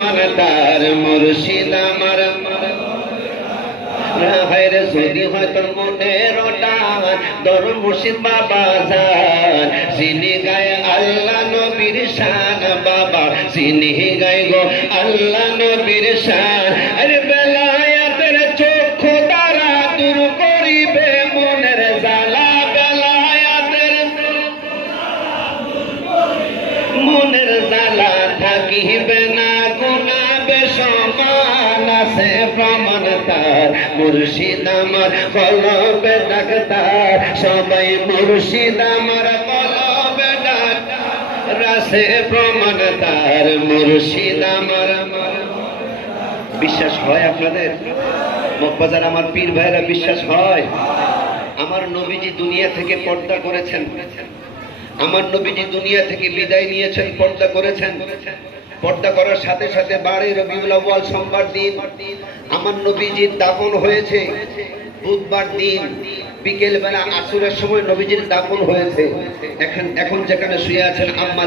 তার মুর্শিদ আমার রাহের যদি হয়তো মনের টান দর মুর্শিদ বাবা যান যিনি গায়ে আল্লাহ নবীর শান বাবা যিনি গায় গো আল্লাহ নবীর শান আরে বেলায়েতের চক্ষু দ্বারা দূর করিবে মনের জ্বালা বেলায়েতের মনের জ্বালা থাকিবে না গুনাবে সমান আছে প্রমাণ তার মুর্শিদ আমার কলবে ডাক্তার সবাই মুর্শিদ আমার কলবে ডাক্তার আছে প্রমাণ তার মুর্শিদ আমার। বিশ্বাস হয় আপনাদের মক্কার আমার পীর ভাইরা বিশ্বাস হয়? আমার নবীজি দুনিয়া থেকে পর্দা করেছেন, আমার নবীজি দুনিয়া থেকে বিদায় নিয়েছেন, পর্দা করেছেন। পর্দা করার সাথে সাথে বারে রবিউল আউয়াল সোমবার দিন আমার নবীজির দাফন হয়েছে। বুধবার দিন বিকেল বেলা আসরের সময় নবীজির দাফন হয়েছে। এখন যেখানে শুয়ে আছেন আম্মা